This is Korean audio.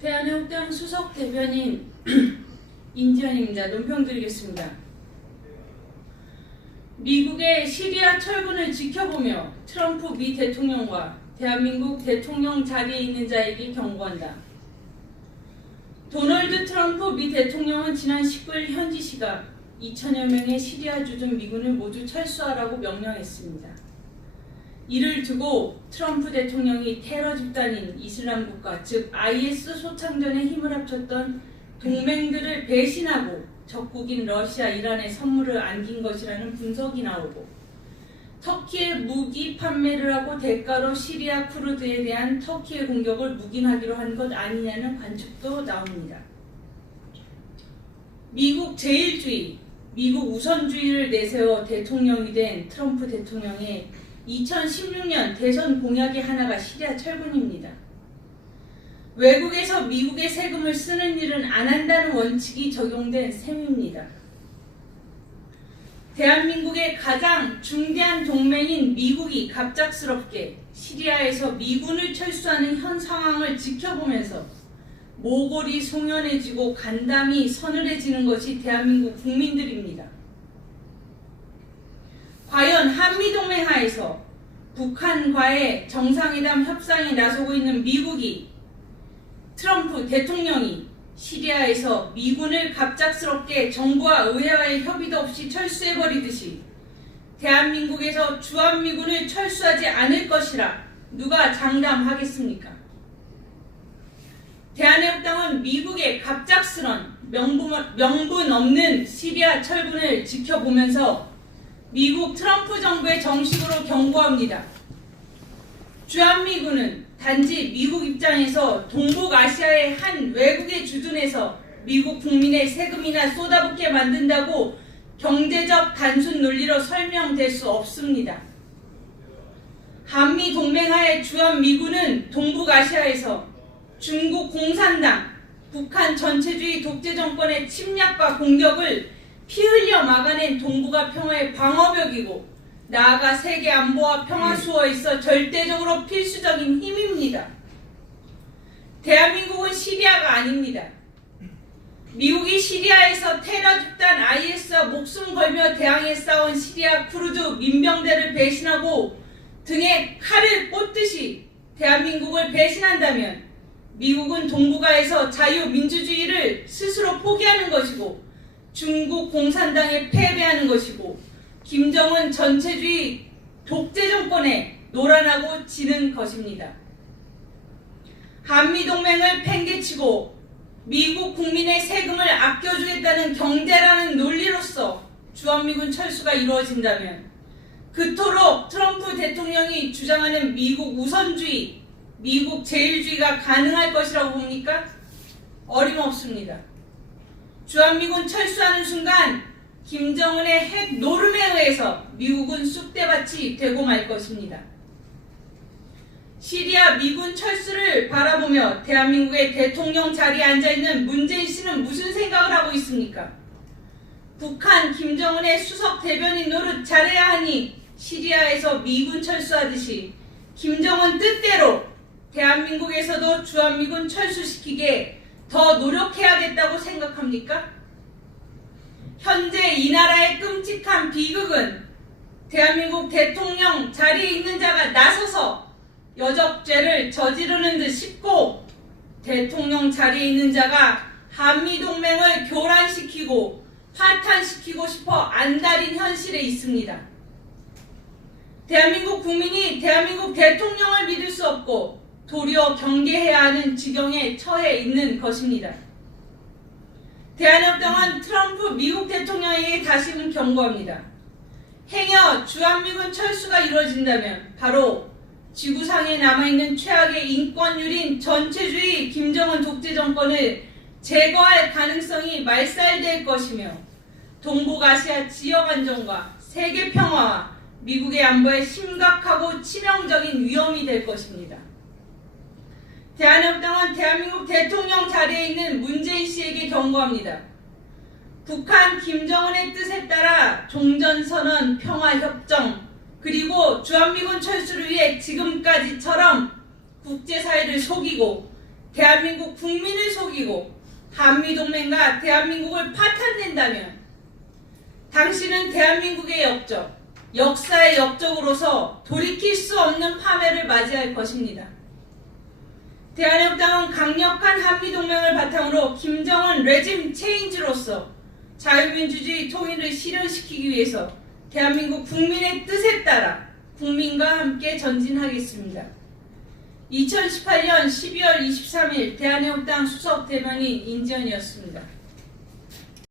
대한해운당 수석 대변인 인지연입니다. 논평 드리겠습니다. 미국의 시리아 철군을 지켜보며 트럼프 미 대통령과 대한민국 대통령 자리에 있는 자에게 경고한다. 도널드 트럼프 미 대통령은 지난 19일 현지 시각 2천여 명의 시리아 주둔 미군을 모두 철수하라고 명령했습니다. 이를 두고 트럼프 대통령이 테러 집단인 이슬람 국가, 즉 IS 소창전에 힘을 합쳤던 동맹들을 배신하고 적국인 러시아, 이란에 선물을 안긴 것이라는 분석이 나오고, 터키에 무기 판매를 하고 대가로 시리아 쿠르드에 대한 터키의 공격을 묵인하기로 한 것 아니냐는 관측도 나옵니다. 미국 제일주의, 미국 우선주의를 내세워 대통령이 된 트럼프 대통령의 2016년 대선 공약의 하나가 시리아 철군입니다. 외국에서 미국의 세금을 쓰는 일은 안 한다는 원칙이 적용된 셈입니다. 대한민국의 가장 중대한 동맹인 미국이 갑작스럽게 시리아에서 미군을 철수하는 현 상황을 지켜보면서 모골이 송연해지고 간담이 서늘해지는 것이 대한민국 국민들입니다. 과연 한미동맹 하에서 북한과의 정상회담 협상에 나서고 있는 미국이, 트럼프 대통령이 시리아에서 미군을 갑작스럽게 정부와 의회와의 협의도 없이 철수해버리듯이 대한민국에서 주한미군을 철수하지 않을 것이라 누가 장담하겠습니까? 대한해운당은 미국의 갑작스런 명분 없는 시리아 철군을 지켜보면서 미국 트럼프 정부의 정식으로 경고합니다. 주한미군은 단지 미국 입장에서 동북아시아의 한 외국의 주둔에서 미국 국민의 세금이나 쏟아붓게 만든다고 경제적 단순 논리로 설명될 수 없습니다. 한미 동맹하에 주한미군은 동북아시아에서 중국 공산당, 북한 전체주의 독재 정권의 침략과 공격을 피 흘려 막아낸 동북아 평화의 방어벽이고, 나아가 세계 안보와 평화 수호에 있어 절대적으로 필수적인 힘입니다. 대한민국은 시리아가 아닙니다. 미국이 시리아에서 테러 집단 IS와 목숨 걸며 대항해 싸운 시리아 쿠르드 민병대를 배신하고 등에 칼을 꽂듯이 대한민국을 배신한다면 미국은 동북아에서 자유민주주의를 스스로 포기하는 것이고, 중국 공산당에 패배하는 것이고, 김정은 전체주의 독재 정권에 노란하고 지는 것입니다. 한미동맹을 팽개치고 미국 국민의 세금을 아껴주겠다는 경제라는 논리로서 주한미군 철수가 이루어진다면 그토록 트럼프 대통령이 주장하는 미국 우선주의, 미국 제일주의가 가능할 것이라고 봅니까? 어림없습니다. 주한미군 철수하는 순간 김정은의 핵 노름에 의해서 미국은 쑥대밭이 되고 말 것입니다. 시리아 미군 철수를 바라보며 대한민국의 대통령 자리에 앉아있는 문재인 씨는 무슨 생각을 하고 있습니까? 북한 김정은의 수석 대변인 노릇 잘해야 하니 시리아에서 미군 철수하듯이 김정은 뜻대로 대한민국에서도 주한미군 철수시키게 더 노력해야겠다고 생각합니까? 현재 이 나라의 끔찍한 비극은 대한민국 대통령 자리에 있는 자가 나서서 여적죄를 저지르는 듯 싶고, 대통령 자리에 있는 자가 한미동맹을 교란시키고 파탄시키고 싶어 안달인 현실에 있습니다. 대한민국 국민이 대한민국 대통령을 믿을 수 없고 도리어 경계해야 하는 지경에 처해 있는 것입니다. 대한해운당은 트럼프 미국 대통령에게 다시금 경고합니다. 행여 주한미군 철수가 이루어진다면 바로 지구상에 남아있는 최악의 인권유린 전체주의 김정은 독재 정권을 제거할 가능성이 말살될 것이며, 동북아시아 지역 안정과 세계 평화와 미국의 안보에 심각하고 치명적인 위험이 될 것입니다. 대한해운당은 대한민국 대통령 자리에 있는 문재인 씨에게 경고합니다. 북한 김정은의 뜻에 따라 종전선언, 평화협정, 그리고 주한미군 철수를 위해 지금까지처럼 국제사회를 속이고 대한민국 국민을 속이고 한미동맹과 대한민국을 파탄낸다면 당신은 대한민국의 역적, 역사의 역적으로서 돌이킬 수 없는 파멸을 맞이할 것입니다. 대한협당은 강력한 한미동맹을 바탕으로 김정은 레짐 체인지로서 자유민주주의 통일을 실현시키기 위해서 대한민국 국민의 뜻에 따라 국민과 함께 전진하겠습니다. 2018년 12월 23일 대한협당 수석 대변인 인지연이었습니다.